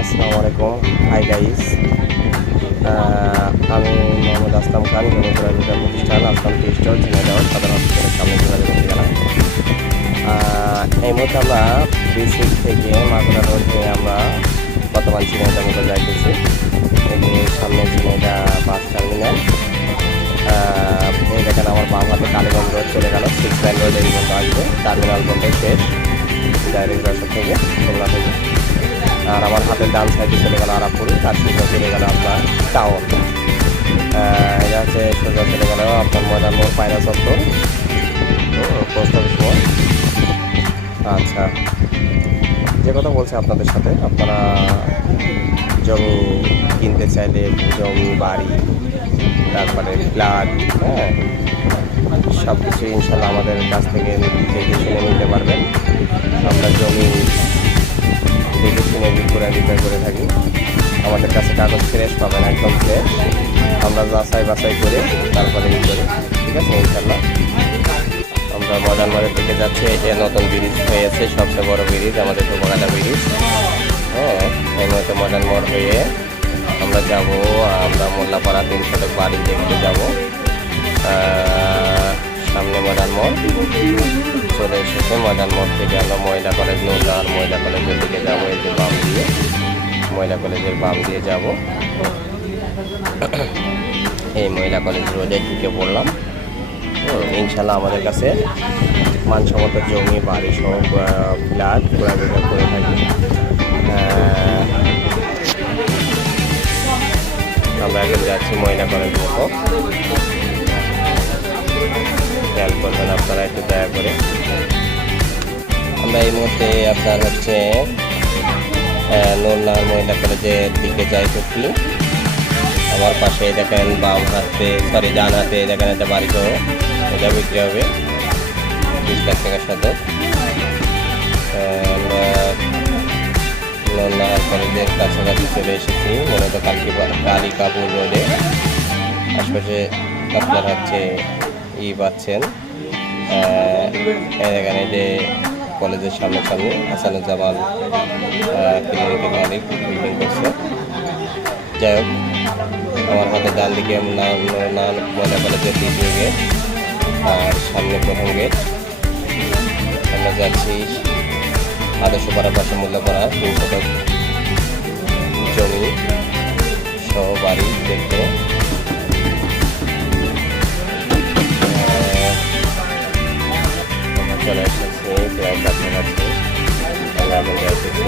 আসসালামু আলাইকুম। Hi guys, আমি মোহাম্মদ আসলাম খান, জনপুরা বিদ্যা প্রতিষ্ঠান আসলাম টি স্টল ঝিনাইদহ সদর হসপিটালের সামনে যোগাযোগ করতে গেলাম। এই মুহূর্তে আমরা বিসিক থেকে মাগুরা রোড হয়ে আমরা বর্তমান ঝিনাইদহ মতো যাইতেছি। এই যে সামনে ঝিনাইদহ বাস টার্মিনাল। এই দেখেন আমার বাম হাতে কালীগঞ্জ রোড চলে গেল, 6 লাইন রোড এই পর্যন্ত আসবে। টার্মিনাল বন্ধ শেষ, ডাইরেক্ট যশোর থেকে খুলনা থেকে। আর আমার হাতের ডান সাইডে চলে গেল আরাপুর, তার সোজা চলে গেল আপনার টাউন। এটা হচ্ছে সোজা চলে গেল আপনার ময়দান মোড়, পায়রা চত্বর, পোস্ট অফিস মোড়। আচ্ছা, যে কথা বলছি আপনাদের সাথে, আপনারা জমি কিনতে চাইলে জমি, বাড়ি, তারপরে ফ্ল্যাট, হ্যাঁ, সব কিছু ইনশাল্লাহ আমাদের কাছ থেকে দেখে শুনে নিতে পারবেন। আমরা জমি দেখে শুনে বিক্রয় করে থাকি। আমাদের কাছে কাগজ ফ্রেশ পাবেন, একদম ফ্রেশ। আমরা যাচাই বাছাই করে তারপরে করি, ঠিক আছে ইনশাল্লাহ। আমরা মডার্ন মোড়ের দিকে যাচ্ছি। এটা নতুন ব্রিজ হয়েছে, সবচেয়ে বড় ব্রিজ আমাদের টোপাগাটা ব্রিজ। হ্যাঁ, এই মতো মডার্ন মোড় হয়ে আমরা যাব, আমরা মোল্লাপাড়া 3 শতক বাড়ি দেখতে যাব। সামনে মডার্ন মোড় চলে এসেছে। মডার্ন মোড় থেকে আমরা মহিলা কলেজ, নৌদার মহিলা কলেজের দিকে যাবো। এই যে বাম দিয়ে, মহিলা কলেজের বাম দিয়ে যাব। এই মহিলা কলেজ রোডে ঢুকে পড়লাম। ইনশাল্লাহ আমাদের কাছে মানসম্মত জমি, বাড়ি সহ ফ্ল্যাট ঘোরা বিক্রয় করে থাকি। আমরা এখন যাচ্ছি মহিলা কলেজ মতো, খেয়াল করবেন আপনারা একটু দয়া করে। আমরা এই মুহূর্তে আপনার হচ্ছে নুরনার মহিলা কলেজের দিকে যাইতেছি। আমার পাশে দেখেন বাম হাতে, ডান হাতে দেখেন একটা বাড়ি সহ, এটা বিক্রি হবে 20 লাখ টাকার সাথে। আমরা নুরনার কলেজের কাছাকাছি চলে এসেছি, মূলত কালিকাপুর রোডে। আশপাশে আপনার হচ্ছে পাচ্ছেন এখানে যে কলেজের সামনে হাসানুজ্জামান ক্লিনিকের মালিক বিল্ডিং করছে। যাই হোক, আমার হাতে ডান দিকে মহিলা কলেজের দ্বিতীয় গেট, আর সামনে প্রথম গেট। আমরা যাচ্ছি আদর্শপাড়ার পাশে মূল্যপাড়া 3 শতক জমি সহ বাড়ি দেখতে। চলে এসেছি প্রায় কাছাকাছি, আমরা এখন যাইতেছি।